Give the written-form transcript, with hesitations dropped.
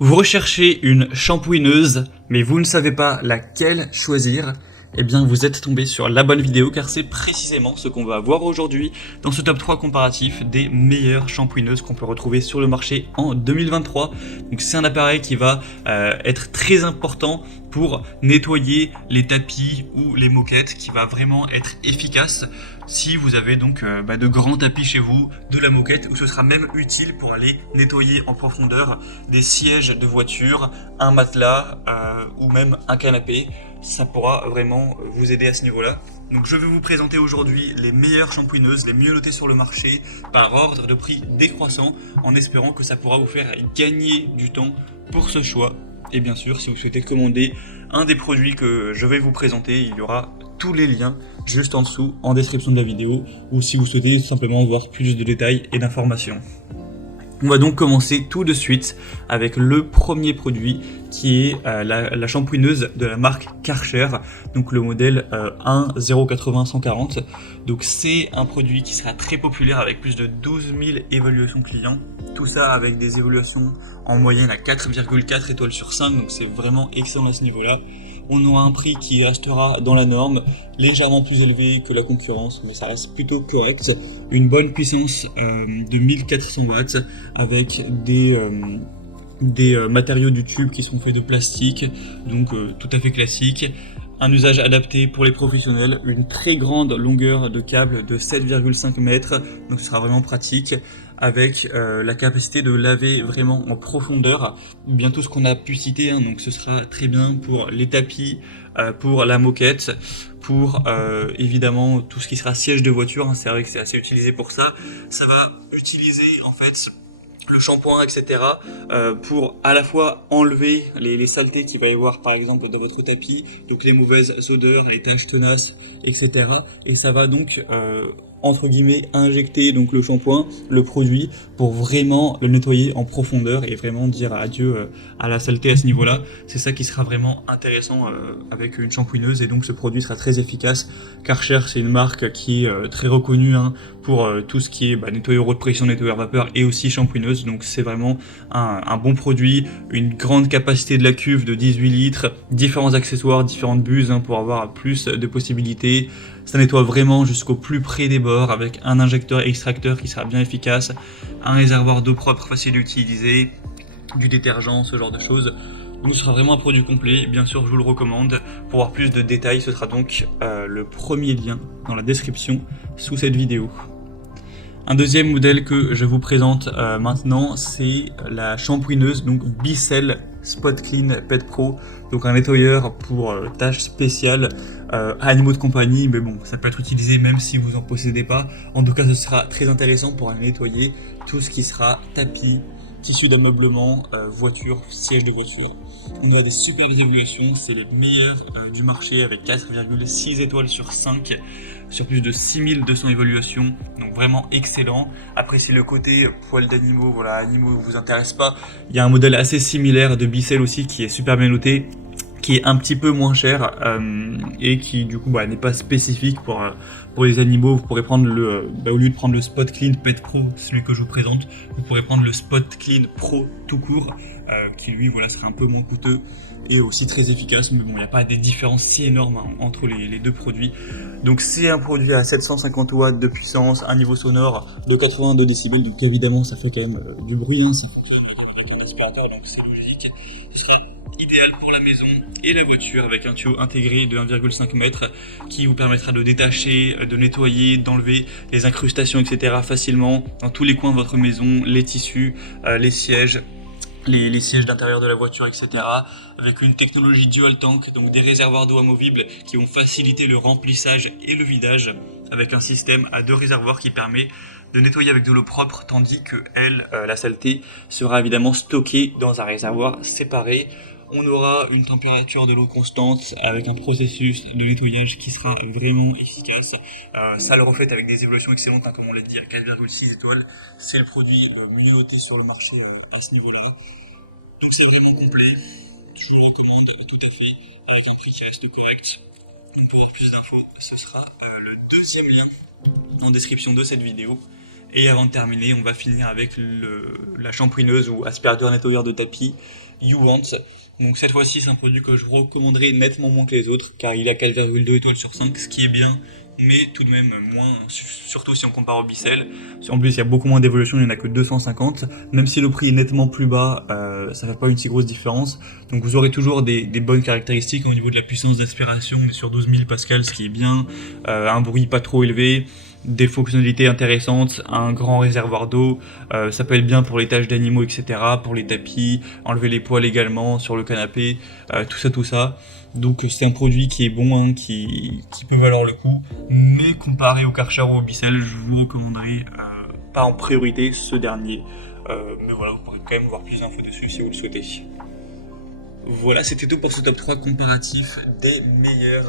Vous recherchez une shampooineuse, mais vous ne savez pas laquelle choisir? Eh bien, vous êtes tombé sur la bonne vidéo car c'est précisément ce qu'on va voir aujourd'hui dans ce top 3 comparatif des meilleures shampooineuses qu'on peut retrouver sur le marché en 2023. Donc c'est un appareil qui va être très important pour nettoyer les tapis ou les moquettes, qui va vraiment être efficace si vous avez donc de grands tapis chez vous, de la moquette, ou ce sera même utile pour aller nettoyer en profondeur des sièges de voiture, un matelas ou même un canapé. Ça pourra vraiment vous aider à ce niveau-là. Donc je vais vous présenter aujourd'hui les meilleures shampooineuses, les mieux notées sur le marché par ordre de prix décroissant, en espérant que ça pourra vous faire gagner du temps pour ce choix. Et bien sûr, si vous souhaitez commander un des produits que je vais vous présenter, il y aura tous les liens juste en dessous en description de la vidéo, ou si vous souhaitez tout simplement voir plus de détails et d'informations. On va donc commencer tout de suite avec le premier produit qui est la shampooineuse de la marque Karcher, donc le modèle 1080140. Donc c'est un produit qui sera très populaire avec plus de 12 000 évaluations clients. Tout ça avec des évaluations en moyenne à 4,4 étoiles sur 5, donc c'est vraiment excellent à ce niveau-là. On aura un prix qui restera dans la norme, légèrement plus élevé que la concurrence, mais ça reste plutôt correct. Une bonne puissance de 1400 watts avec des matériaux du tube qui sont faits de plastique, donc tout à fait classique. Un usage adapté pour les professionnels, une très grande longueur de câble de 7,5 mètres, donc ce sera vraiment pratique, avec la capacité de laver vraiment en profondeur bien tout ce qu'on a pu citer, hein, donc ce sera très bien pour les tapis, pour la moquette, pour évidemment tout ce qui sera siège de voiture, hein, c'est vrai que c'est assez utilisé pour ça. Ça va utiliser en fait le shampoing, etc. Pour à la fois enlever les saletés qu'il va y avoir par exemple dans votre tapis, donc les mauvaises odeurs, les taches tenaces, etc. Et ça va donc entre guillemets injecter donc le shampoing, le produit, pour vraiment le nettoyer en profondeur et vraiment dire adieu à la saleté à ce niveau-là. C'est ça qui sera vraiment intéressant avec une shampooineuse, et donc ce produit sera très efficace. Karcher, c'est une marque qui est très reconnue pour tout ce qui est nettoyeur haute pression, nettoyeur vapeur et aussi shampooineuse. Donc c'est vraiment un bon produit, une grande capacité de la cuve de 18 litres, différents accessoires, différentes buses pour avoir plus de possibilités. Ça nettoie vraiment jusqu'au plus près des bords avec un injecteur et extracteur qui sera bien efficace, un réservoir d'eau propre facile à utiliser, du détergent, ce genre de choses. Donc ce sera vraiment un produit complet, bien sûr je vous le recommande. Pour voir plus de détails, ce sera donc le premier lien dans la description sous cette vidéo. Un deuxième modèle que je vous présente maintenant, c'est la shampooineuse, donc Bicel Spot Clean Pet Pro, donc un nettoyeur pour tâches spéciales, animaux de compagnie, mais bon, ça peut être utilisé même si vous en possédez pas. En tout cas, ce sera très intéressant pour aller nettoyer tout ce qui sera tapis, tissu d'ameublement, voiture, siège de voiture. On a des superbes évaluations, c'est les meilleurs du marché avec 4,6 étoiles sur 5 sur plus de 6200 évaluations, donc vraiment excellent. Après, si le côté poils d'animaux, voilà, animaux ne vous intéresse pas, il y a un modèle assez similaire de Bicel aussi qui est super bien noté, qui est un petit peu moins cher et qui du coup n'est pas spécifique pour les animaux. Vous pourrez prendre au lieu de prendre le Spot Clean Pet Pro, celui que je vous présente, vous pourrez prendre le Spot Clean Pro tout court, qui lui serait un peu moins coûteux et aussi très efficace, mais bon, il n'y a pas des différences si énormes entre les deux produits. Donc c'est un produit à 750 watts de puissance, un niveau sonore de 82 décibels, donc évidemment ça fait quand même du bruit, ça fonctionne avec un aspirateur, donc c'est logique. Ce sera idéal pour la maison et la voiture avec un tuyau intégré de 1,5 m qui vous permettra de détacher, de nettoyer, d'enlever les incrustations, etc. facilement dans tous les coins de votre maison, les tissus, les sièges. Les sièges d'intérieur de la voiture, etc. avec une technologie dual tank, donc des réservoirs d'eau amovibles qui vont faciliter le remplissage et le vidage, avec un système à 2 réservoirs qui permet de nettoyer avec de l'eau propre, tandis que la saleté, sera évidemment stockée dans un réservoir séparé. On aura une température de l'eau constante avec un processus de nettoyage qui sera vraiment efficace. Ça le reflète avec des évaluations excellentes, comme on l'a dit, à 4,6 étoiles. C'est le produit mieux noté sur le marché à ce niveau-là. Donc c'est vraiment complet. Je vous le recommande tout à fait, avec un prix qui reste correct. Donc pour avoir plus d'infos, ce sera le deuxième lien en description de cette vidéo. Et avant de terminer, on va finir avec la shampooineuse ou aspirateur nettoyeur de tapis YouWant. Donc cette fois-ci, c'est un produit que je vous recommanderais nettement moins que les autres, car il a 4,2 étoiles sur 5, ce qui est bien, mais tout de même moins, surtout si on compare au Bicel. En plus, il y a beaucoup moins d'évolution, il n'y en a que 250. Même si le prix est nettement plus bas, ça ne fait pas une si grosse différence. Donc vous aurez toujours des bonnes caractéristiques au niveau de la puissance d'aspiration, mais sur 12 000 pascal, ce qui est bien, un bruit pas trop élevé, des fonctionnalités intéressantes, un grand réservoir d'eau, ça peut être bien pour les tâches d'animaux, etc., pour les tapis, enlever les poils également sur le canapé, tout ça. Donc c'est un produit qui est bon, hein, qui peut valoir le coup, mais comparé au Karcher ou au Bicel, je vous recommanderais pas en priorité ce dernier. Mais voilà, vous pourrez quand même voir plus d'infos dessus si vous le souhaitez. Voilà, c'était tout pour ce top 3 comparatif des meilleurs